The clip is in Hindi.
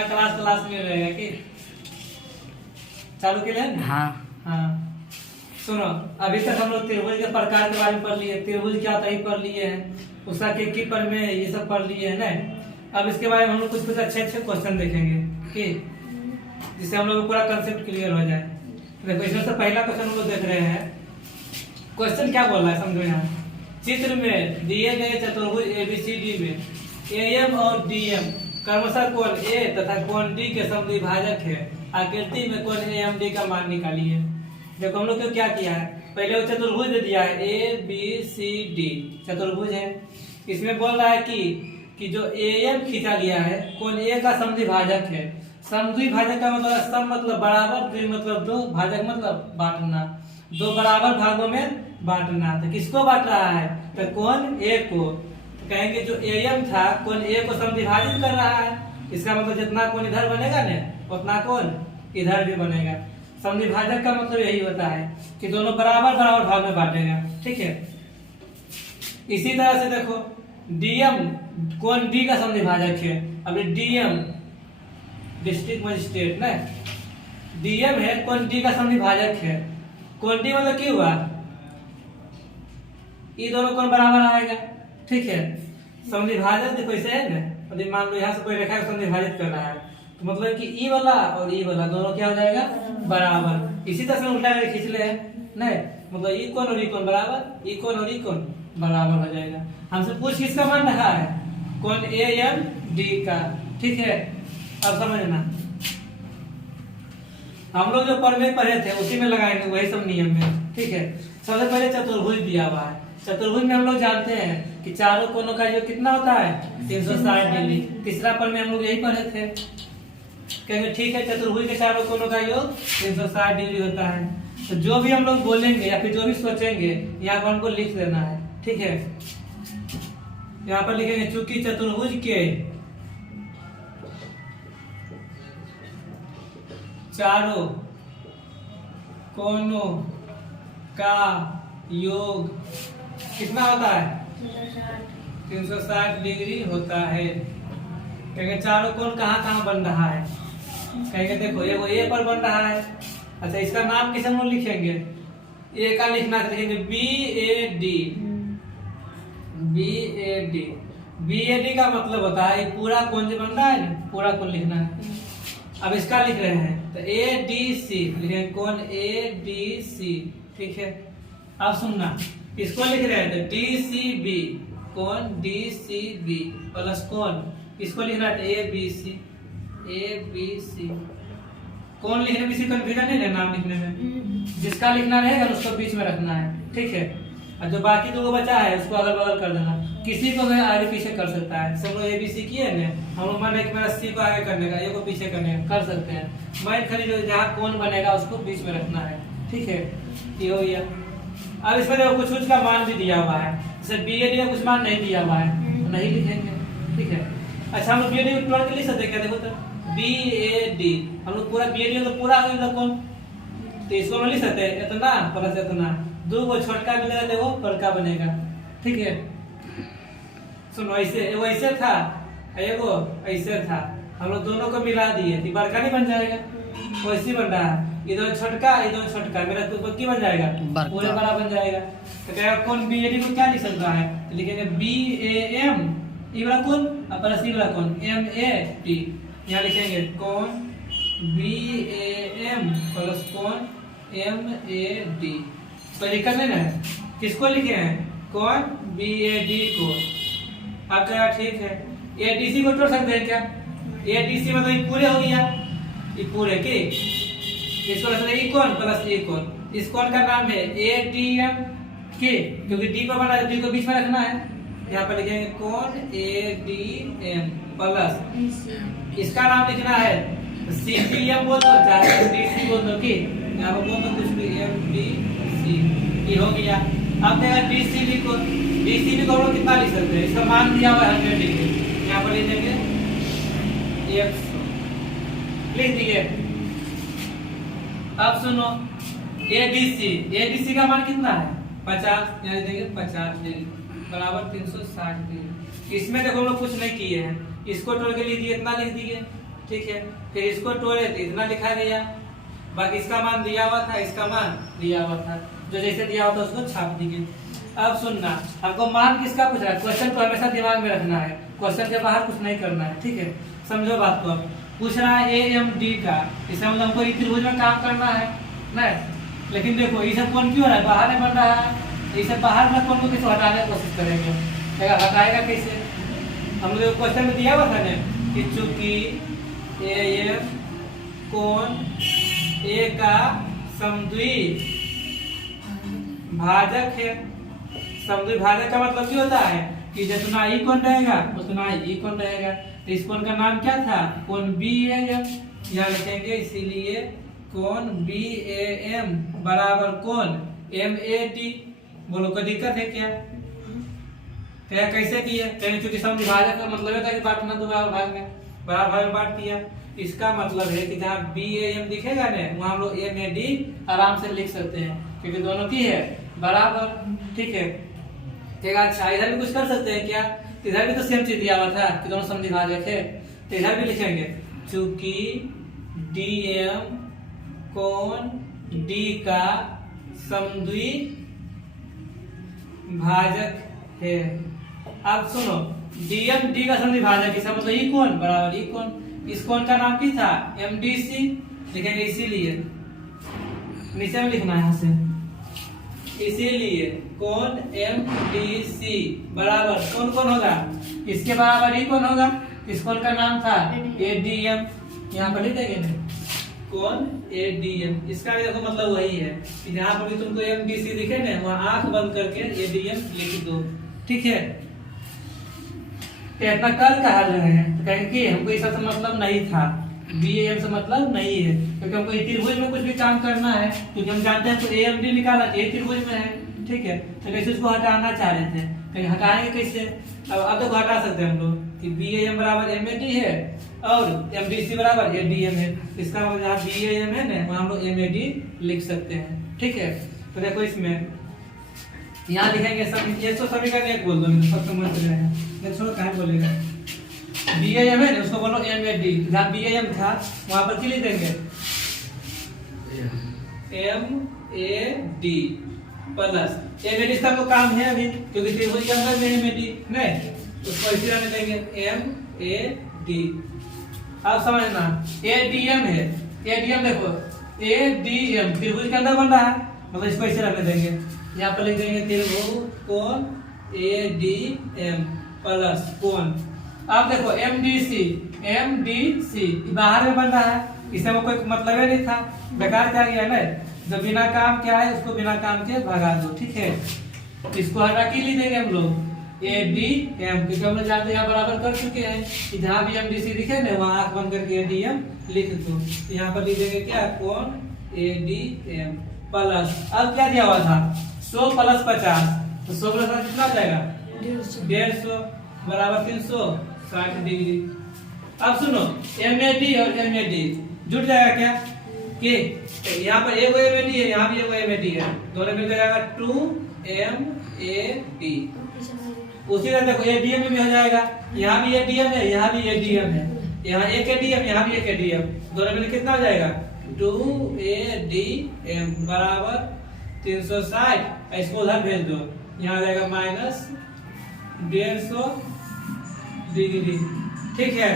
अपना क्लास में रहेगा कि चालू के लिए ना? हाँ सुनो, अभी तक हम लोग त्रिभुज के प्रकार के बारे में पढ़ लिए, त्रिभुज क्या होता है पढ़ लिए हैं, उसका के पर में ये सब पढ़ लिए है ना। अब इसके बारे में हम लोग कुछ अच्छे क्वेश्चन देखेंगे कि जिससे हम लोग को पूरा कंसेप्ट क्लियर हो जाए। देखो इसमें से पहला क्वेश्चन हम लोग देख रहे हैं। क्वेश्चन क्या बोल रहा है समझो यहाँ। चित्र में दिए गए चतुर्भुज एबीसीडी में एएम और डीएम क्रमशः कोण ए तथा कोण डी के समद्विभाजक है। आकृति में कोण एएमडी का मान निकालिए। देखो हम लोग को क्या किया है, पहले वो चतुर्भुज दे दिया है ए बी सी डी चतुर्भुज है। इसमें बोल रहा है कि जो एएम खींचा गया है कोण ए का समद्विभाजक है। समद्विभाजक का मतलब सम मतलब बराबर, द्वि मतलब दो, भाजक मतलब बांटना, दो बराबर भागों में बांटना। तो किसको बांट रहा है, तो कोण ए को। तो कहेंगे जो एएम था कोण ए को समद्विभाजित कर रहा है। इसका मतलब जितना कोण इधर बनेगा ना उतना कोण इधर भी बनेगा। समद्विभाजक का मतलब यही होता है कि दोनों बराबर भाग में बांटेगा। ठीक है, इसी तरह से देखो डीएम कोण डी का समद्विभाजक है। अब डीएम डिस्ट्रिक्ट मजिस्ट्रेट ना, डीएम है कोण डी का समद्विभाजक है। कोण डी मतलब क्या हुआ, ये दोनों कोण बराबर आएगा। ठीक है, समद्विभाजक देखो ऐसे है ना, यदि मान लो यहाँ से कोई रेखा को समद्विभाजित कर रहा है तो मतलब कि ई वाला और ई वाला दोनों क्या हो जाएगा बराबर। इसी तरह से उल्टा करके खींच ले नहीं, मतलब ई कोण और ई कोण बराबर, ई कोण और ई कोण बराबर हो जाएगा। हमसे पूछ किसका मान रहा है, कोण ए एम डी का। ठीक है, अब समझना हम लोग जो पढ़े थे उसी में लगाएंगे वही सब नियम है। ठीक है, सबसे पहले चतुर्भुज दिया हुआ है। चतुर्भुज में हम लोग जानते हैं कि चारों कोणों का योग कितना होता है 360 डिग्री। तीसरा पढ़ में हम लोग यही पढ़े थे। कहेंगे ठीक है, चतुर्भुज के चारों कोणों का योग 360 डिग्री होता है। तो जो भी हम लोग बोलेंगे या फिर जो भी सोचेंगे यहाँ पर हमको लिख देना है। ठीक है, यहाँ पर लिखेंगे चूंकि चतुर्भुज के चारों कोणों का योग कितना होता है 360 डिग्री होता है। कहेंगे चारों कोण कहाँ कहाँ बन रहा है, कहेंगे देखो ये वो ए पर बन रहा है। अच्छा इसका नाम किसे हम लोग लिखेंगे, ए का लिखना है, लिखेंगे B A D. B A D, B A D का मतलब होता है पूरा कोण जो बन रहा है ना पूरा कोण लिखना है। अब इसका लिख रहे हैं तो ए डी सी लिखेंगे कोण ए डी सी। ठीक है, अब सुनना, इसको लिख रहे हैं तो डी सी बी कोण डी सी बी प्लस कोण, इसको लिखना है A B C. A B C कोण लिखने में किसी कंफ्यूजन नहीं है नाम लिखने में, जिसका लिखना रहेगा उसको बीच में रखना है। ठीक है, और जो बाकी दो बचा है उसको अगल बगल कर देना। किसी को भी आगे पीछे कर सकता है। सब लोग ए बी सी किए ना, हम लोग मान एक मेरा सी को आगे करने का, ए को पीछे करने का कर सकते हैं। मैं खाली जो जहाँ कोण बनेगा उसको बीच में रखना है। ठीक है, ये हो गया। अब इसमें देखो कुछ का मान भी दिया हुआ है, जैसे बी ए डी का कुछ मान नहीं दिया हुआ है तो नहीं लिखेंगे। ठीक है, अच्छा हम लोग बी ए डी को तोड़ के लिख सकते हैं क्या, देखो तो बी ए डी हम लोग पूरा बी ए डी तो पूरा हो गया कौन, तो इसको हम लिख सकते हैं इतना प्लस इतना, दो को छोटका मिलेगा देखो बड़का बनेगा। ठीक है, सुनो ऐसे वैसे था एगो ऐसे था, हम लोग दोनों को मिला दिए तो बड़का नहीं बन जाएगा, वैसे बन रहा है। इधर छोटका इधर छोटका, मेरा तो क्या बन जाएगा पूरे बड़ा बन जाएगा। तो कहेगा कौन बी ए डी को क्या लिख सकता है, तो लिखेंगे बी ए एम ई वाला कौन प्लस ई वाला कौन एम ए टी। यहाँ लिखेंगे कौन बी ए एम प्लस कौन एम ए डी। तो दिक्कत नहीं ना, किसको लिखे हैं कौन बी ए डी को। अब क्या ठीक है, ए डी सी को तोड़ सकते हैं क्या, ए डी सी मतलब ये पूरे हो गया, ये पूरे की इसको रखना ई कोण प्लस ई कोण। इस कोण का नाम है ए डी एम के, क्योंकि डी पर बना है डी को बीच में रखना है। यहाँ पर लिखेंगे कोण ए डी एम प्लस इसका नाम लिखना है सी पी एम बोल दो चाहे डी सी बोल दो की, यहाँ पर बोल दो कुछ भी एम डी सी, ये हो गया। अब देखा डी सी बी को, डी सी बी को हम लोग कितना लिख सकते हैं, इसका मान दिया हुआ है 100 डिग्री, यहाँ पर लिख देंगे 100 लिख दिए। अब सुनो एडीसी का मान कितना है 50, यहाँ देंगे 50 डिग्री बराबर 360 डिग्री। इसमें देखो हम लोग कुछ नहीं किए हैं, इसको तोड़ के लिख दिए इतना लिख दिए ठीक है, फिर इसको तोड़े तो इतना लिखा गया, बाकी इसका मान दिया हुआ था, इसका मान दिया हुआ था, जो जैसे दिया हुआ था उसको छाप दिए। अब सुनना, हमको मान किसका पूछ रहा है, क्वेश्चन को हमेशा दिमाग में रखना है, क्वेश्चन के बाहर कुछ नहीं करना है, ठीक है, समझो बात को। पूछ रहा है AMD का, इसका मतलब हमको त्रिभुज में काम करना है ना। लेकिन देखो ये सब कोण क्यों हो रहा है, बाहर में बन रहा है, ये सब बाहर में कोण को किसी हटाने की कोशिश करेंगे, हटाएगा कैसे, हम लोग क्वेश्चन में दिया हुआ था ना कि चूंकि AM कोण A का समद्वि भाजक है। समद्वि भाजक का मतलब क्या होता है कि जितना ई कोण रहेगा उतना ई कोण रहेगा। तो इस कोण का नाम क्या था, कोण BAM, यहाँ लिखेंगे, इसीलिए कोण BAM बराबर कोण MAD। बोलो कोई दिक्कत है क्या, क्या कैसे किए, कहीं चूंकि समद्वि भाजक का मतलब है कि बांटना तो बराबर भाग में, बराबर भाग में बांट दिया। इसका मतलब है कि जहाँ BAM दिखेगा ना वहाँ हम लोग MAD आराम से लिख सकते हैं, क्योंकि दोनों की है बराबर, ठीक है। अच्छा इधर भी कुछ कर सकते हैं क्या, इधर भी तो सेम चीज दिया हुआ था कि दोनों समद्वि भाजक है, तो इधर भी लिखेंगे चूंकि DM कोण D का समद्वि भाजक है। अब सुनो, DM D का समद्वि भाजक, इसका मतलब ई कोण बराबर ई कोण, इस कोण का नाम क्या था MDC, लिखेंगे इसीलिए नीचे में लिखना है यहाँ से, इसीलिए कोण MDC बराबर कौन कौन होगा, इसके बराबर ही कौन होगा, इस कोण का नाम था ADM, यहाँ पर लिख देंगे ना कोण ADM। इसका भी देखो मतलब वही है कि जहाँ पर भी तुमको MDC दिखे ना वहाँ आंख बंद करके ADM लिख दो, ठीक है। इतना कर कहा रहे हैं तो कहेंगे कि हमको इस सबसे मतलब नहीं था, BAM से मतलब नहीं है, क्योंकि हमको त्रिभुज में कुछ भी काम करना है, क्योंकि हम जानते हैं तो AMD निकाला ये त्रिभुज में है, ठीक है। तो कैसे उसको हटाना चाह रहे थे, कहीं हटाएंगे कैसे, अब तो हटा सकते हैं हम लोग कि BAM बराबर MAD है और MDC बराबर ADM है, इसका मतलब जहाँ BAM है ना वहाँ हम लोग MAD लिख सकते हैं, ठीक है। तो देखो इसमें यहाँ लिखेंगे सब, ये तो समीकरण एक बोल दो, सब समझ रहेगा, ये छोड़ो कहाँ बोलेगा। BAM है ना उसको बोलो MAD, जहाँ BAM था वहाँ पर क्या लिख देंगे MAD प्लस MAD, इसका तो काम है अभी क्योंकि त्रिभुज के अंदर में MAD नहीं, उसको इसी रहने देंगे MAD। अब समझना ADM है, ADM देखो ADM त्रिभुज के अंदर बन रहा है, मतलब इसको इसे रहने देंगे, यहाँ पर लिख देंगे त्रिभुज कोण ADM प्लस कोण। अब देखो MDC बाहर में बन रहा है, इससे वो कोई मतलब ही नहीं था, बेकार क्या गया ना, जब बिना काम क्या है उसको बिना काम के भगा दो, ठीक है। इसको हटा के लिख देंगे हम लोग ADM, क्योंकि हम लोग जानते यहाँ बराबर कर चुके हैं कि जहाँ भी MDC दिखे ना वहाँ आंख बंद करके ADM लिख दो, यहाँ पर लिख देंगे क्या कोण ADM प्लस। अब क्या दिया हुआ था 100 प्लस 50, तो 100 प्लस 50 कितना जाएगा 150 बराबर 360 डिग्री। अब सुनो MAD और MAD जुड़ जाएगा क्या कि यहाँ पर एक MAD है, यहाँ भी एक MAD है, दोनों मिल जाएगा 2MAD। उसी तरह देखो ADM में भी हो जाएगा, यहाँ भी ADM है, यहाँ भी ADM है, यहाँ एक ADM, यहाँ भी एक ADM, दोनों मिल कितना हो जाएगा 2ADM बराबर 360। इसको उधर भेज दो, यहाँ आ जाएगा माइनस 150 डिग्री, ठीक है।